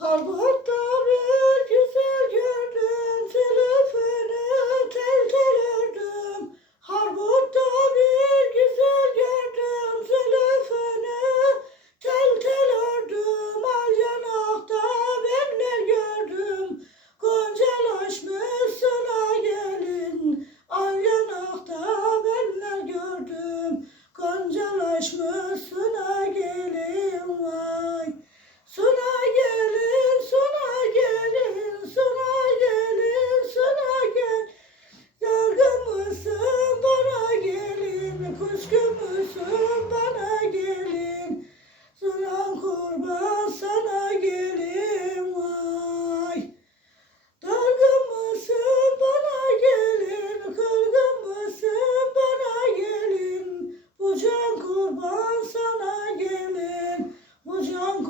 হবে তবে kurban sana gelir. Bu kurban